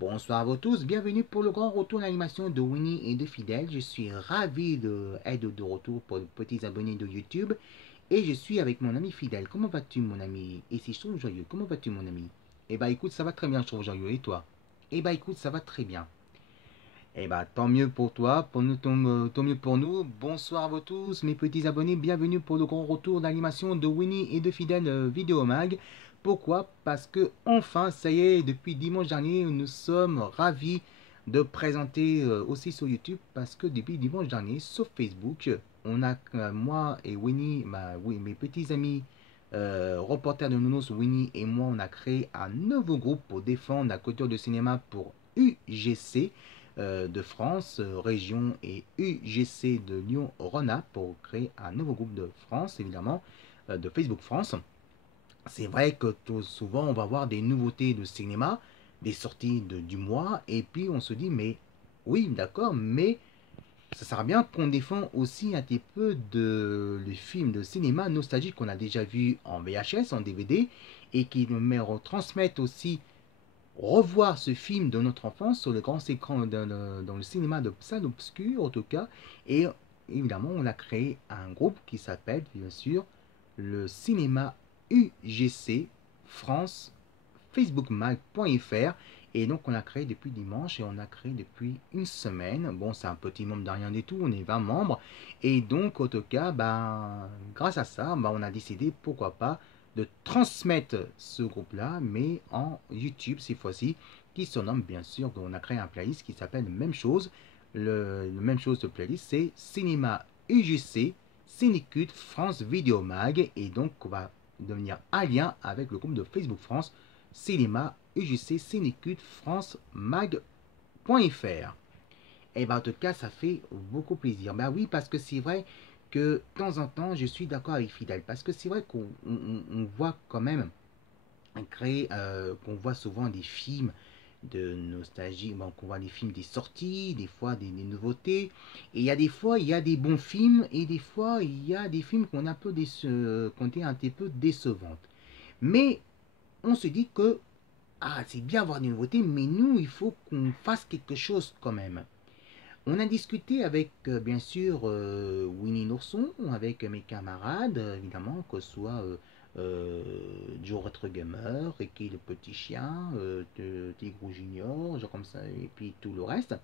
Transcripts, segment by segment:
Bonsoir à vous tous, bienvenue pour le grand retour d'animation de Winnie et de Fidèle. Je suis ravi d'être de retour pour les petits abonnés de YouTube. Et je suis avec mon ami Fidèle. Comment vas-tu mon ami? Et si je trouve joyeux, comment vas-tu mon ami? Eh bah écoute, ça va très bien, je trouve joyeux. Et toi? Eh bah écoute, ça va très bien. Eh bah tant mieux pour toi, pour nous, tant mieux pour nous. Bonsoir à vous tous, mes petits abonnés, bienvenue pour le grand retour d'animation de Winnie et de Fidèle Vidéo Mag. Pourquoi? Parce que enfin, ça y est, depuis dimanche dernier, nous sommes ravis de présenter aussi sur YouTube, parce que depuis dimanche dernier, sur Facebook, on a, moi et Winnie, oui, mes petits amis reporters de Nounos, Winnie et moi, on a créé un nouveau groupe pour défendre la culture de cinéma pour UGC de France, région et UGC de Lyon-Rhône pour créer un nouveau groupe de France, évidemment, de Facebook France. C'est vrai que tout souvent on va voir des nouveautés de cinéma, des sorties du mois, et puis on se dit, mais oui, d'accord, mais ça sert bien qu'on défend aussi un petit peu les films de cinéma nostalgiques qu'on a déjà vus en VHS, en DVD, et qui nous retransmettent aussi revoir ce film de notre enfance sur le grand écran dans le cinéma de salle obscure en tout cas. Et évidemment, on a créé un groupe qui s'appelle bien sûr le cinéma UGC France facebookmag.fr. Et donc on a créé depuis dimanche et on a créé depuis une semaine. Bon, c'est un petit membre de rien du tout, on est 20 membres. Et donc en tout cas, grâce à ça, on a décidé pourquoi pas de transmettre ce groupe-là, mais en YouTube cette fois-ci, qui se nomme bien sûr, on a créé un playlist qui s'appelle même chose. Le même chose de playlist, c'est Cinéma UGC, Cinécute France Vidéo Mag, et donc on va devenir un lien avec le groupe de Facebook France, Cinéma UGC Cinécute France Mag.fr. Et en tout cas, ça fait beaucoup plaisir. Oui, parce que c'est vrai que de temps en temps, je suis d'accord avec Fidèle. Parce que c'est vrai qu'on voit quand même créer, qu'on voit souvent des films de nostalgie, qu'on voit des films des sorties, des fois des nouveautés. Et il y a des fois, il y a des bons films, et des fois, il y a des films qu'on a un peu qu'on est un petit peu décevantes. Mais on se dit que, c'est bien avoir des nouveautés, mais nous, il faut qu'on fasse quelque chose quand même. On a discuté avec, bien sûr, Winnie l'ourson, avec mes camarades, évidemment, que ce soit euh, Joe Retro Gamer, Ricky le petit chien, Tigrou Junior, genre comme ça, et puis tout le reste.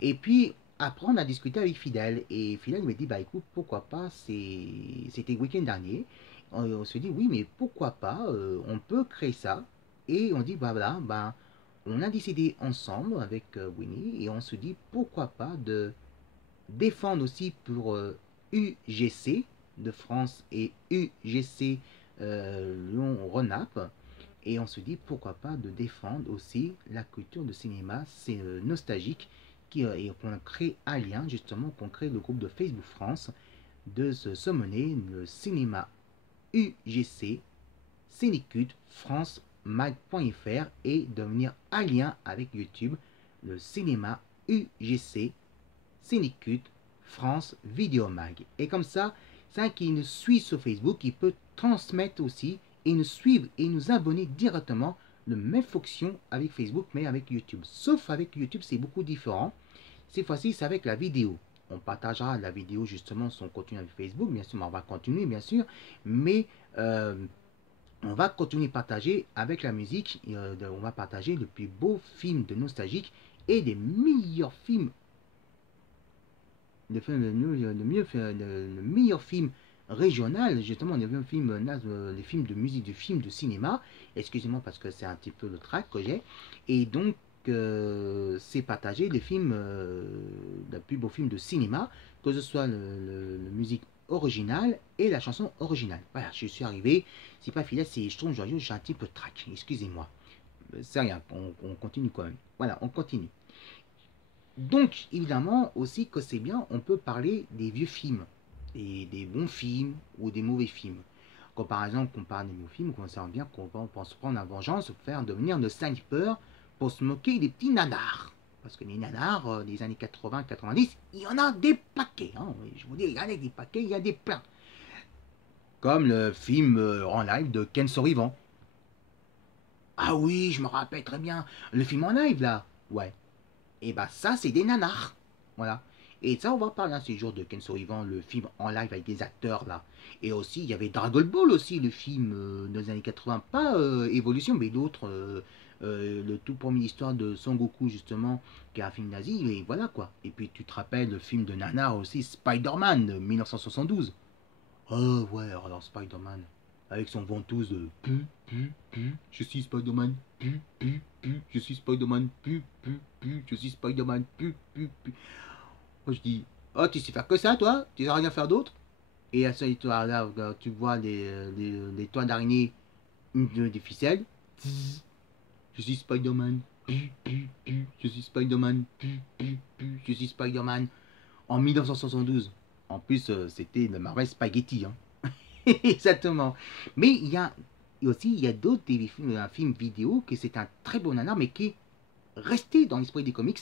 Et puis, après, on a discuté avec Fidèle, et Fidèle me dit, bah écoute, pourquoi pas, c'était le week-end dernier, on se dit, oui, mais pourquoi pas, on peut créer ça, et on dit, bah voilà, on a décidé ensemble avec Winnie et on se dit pourquoi pas de défendre aussi pour UGC de France et UGC Lyon-Rhône-Alpes. Et on se dit pourquoi pas de défendre aussi la culture de cinéma, c'est nostalgique, et qu'on crée un lien justement, qu'on crée le groupe de Facebook France, de se sommer le cinéma UGC Cinécute France mag.fr et devenir un lien avec YouTube, le cinéma UGC Cinécute France Vidéo Mag. Et comme ça, c'est qui nous suit sur Facebook, il peut transmettre aussi et nous suivre et nous abonner directement. La même fonction avec Facebook, mais avec YouTube. Sauf avec YouTube, c'est beaucoup différent. Cette fois-ci, c'est avec la vidéo. On partagera la vidéo justement son contenu avec Facebook, bien sûr, on va continuer, bien sûr, mais on va continuer à partager avec la musique, on va partager le plus beau film de nostalgique et des meilleurs films, le meilleur film régional, justement, les films de musique, du film de cinéma, excusez-moi parce que c'est un petit peu le track que j'ai, et donc c'est partager les films, le plus beau film de cinéma, que ce soit le musique originale et la chanson originale. Voilà, je suis arrivé, c'est pas fidèle, c'est je trouve joyeux, j'ai un petit peu de track, excusez-moi. C'est rien, on continue quand même. Voilà, on continue. Donc, évidemment, aussi que c'est bien, on peut parler des vieux films, et des bons films ou des mauvais films. Comme par exemple, on parle des mauvais films, on sait bien qu'on va se prendre la vengeance, se faire devenir de sniper pour se moquer des petits nanars. Parce que les nanars des années 80-90, il y en a des paquets. Hein. Je vous dis, il y en a des paquets, il y a des pleins. Comme le film en live de Ken Survivant. Ah oui, je me rappelle très bien. Le film en live, là. Ouais. Et bah ça, c'est des nanars. Voilà. Et ça, on va parler un ces jours de Ken Ivan, le film en live avec des acteurs là. Et aussi, il y avait Dragon Ball aussi, le film dans les années 80. Pas Evolution, mais l'autre, le tout premier histoire de Son Goku justement, qui est un film nazi. Et voilà quoi. Et puis tu te rappelles le film de Nanar aussi, Spider-Man de 1972. Oh ouais, alors Spider-Man, avec son ventouse de je suis Spider-Man, je suis Spider-Man, je suis Spider-Man, Moi je dis, oh tu sais faire que ça toi? Tu sais rien faire d'autre? Et à cette histoire-là, tu vois les toits d'araignée des ficelles. Je suis Spider-Man, je suis Spider-Man, je suis Spider-Man. En 1972. En plus, c'était le Marvel Spaghetti. Hein. Exactement. Mais il y a aussi il y a d'autres téléfilms, un film vidéo que c'est un très bon nanar, mais qui est resté dans l'esprit des comics.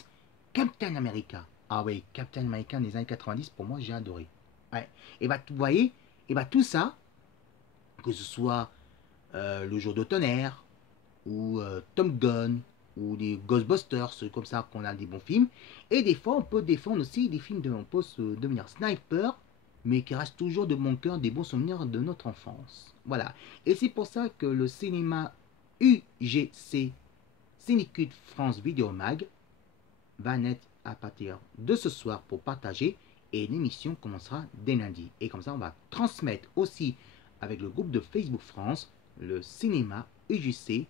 Captain America. Ah oui, Captain America des années 90, pour moi, j'ai adoré. Ouais. Et bah, vous voyez, et bah tout ça, que ce soit Le Jour de Tonnerre, ou Tom Gun, ou des Ghostbusters, c'est comme ça qu'on a des bons films. Et des fois, on peut défendre aussi des films de on peut se devenir sniper, mais qui restent toujours de mon cœur des bons souvenirs de notre enfance. Voilà. Et c'est pour ça que le cinéma UGC, Cinécute France Vidéo Mag, va naître à partir de ce soir pour partager. Et l'émission commencera dès lundi. Et comme ça, on va transmettre aussi avec le groupe de Facebook France le cinéma UGC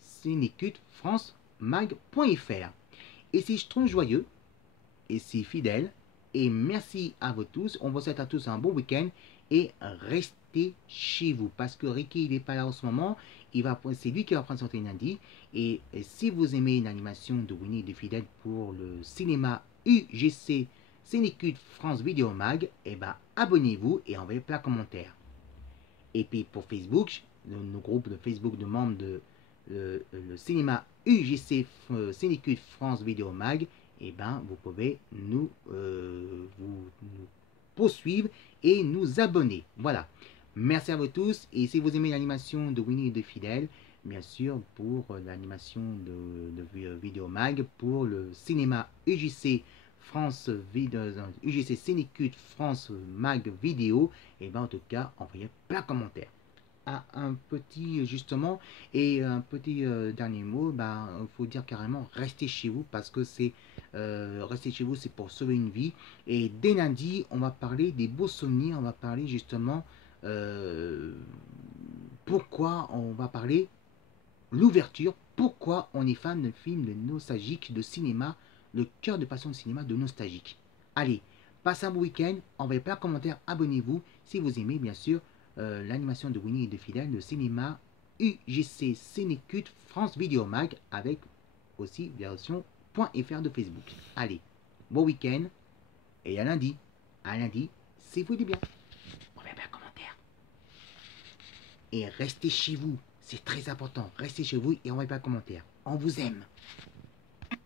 Cinécute France mag.fr. Et si je trouve joyeux et si fidèle, et merci à vous tous. On vous souhaite à tous un bon week-end et restez chez vous parce que Ricky il n'est pas là en ce moment. C'est lui qui va prendre son train lundi. Et si vous aimez une animation de Winnie et de Fidèle pour le cinéma UGC Cinécute France Vidéo Mag, et ben abonnez-vous et envoyez plein de commentaires. Et puis pour Facebook, nos groupes de Facebook de membres de le cinéma UGC Cinécute France Vidéo Mag, et ben vous pouvez nous poursuivre et nous abonner. Voilà. Merci à vous tous. Et si vous aimez l'animation de Winnie et de Fidèle, bien sûr, pour l'animation de Vidéo Mag, pour le cinéma UGC France UGC Cinécute France Mag Vidéo, et ben en tout cas, envoyez plein de commentaires. À un petit justement et un petit dernier mot, ben il faut dire carrément restez chez vous parce que c'est restez chez vous, c'est pour sauver une vie. Et dès lundi on va parler des beaux souvenirs, on va parler justement pourquoi on va parler l'ouverture, pourquoi on est fan de films de nostalgique, de cinéma, le cœur de passion de cinéma de nostalgique. Allez, passez un bon week-end, envoyez plein de commentaires, abonnez-vous si vous aimez bien sûr l'animation de Winnie et de Fidèle, le cinéma UGC Cinécute France Vidéo Mag avec aussi version .fr de Facebook. Allez, bon week-end et à lundi. À lundi, si vous dites bien. Envoyez plein de commentaires. Et restez chez vous. C'est très important. Restez chez vous et envoyez pas de commentaires. On vous aime.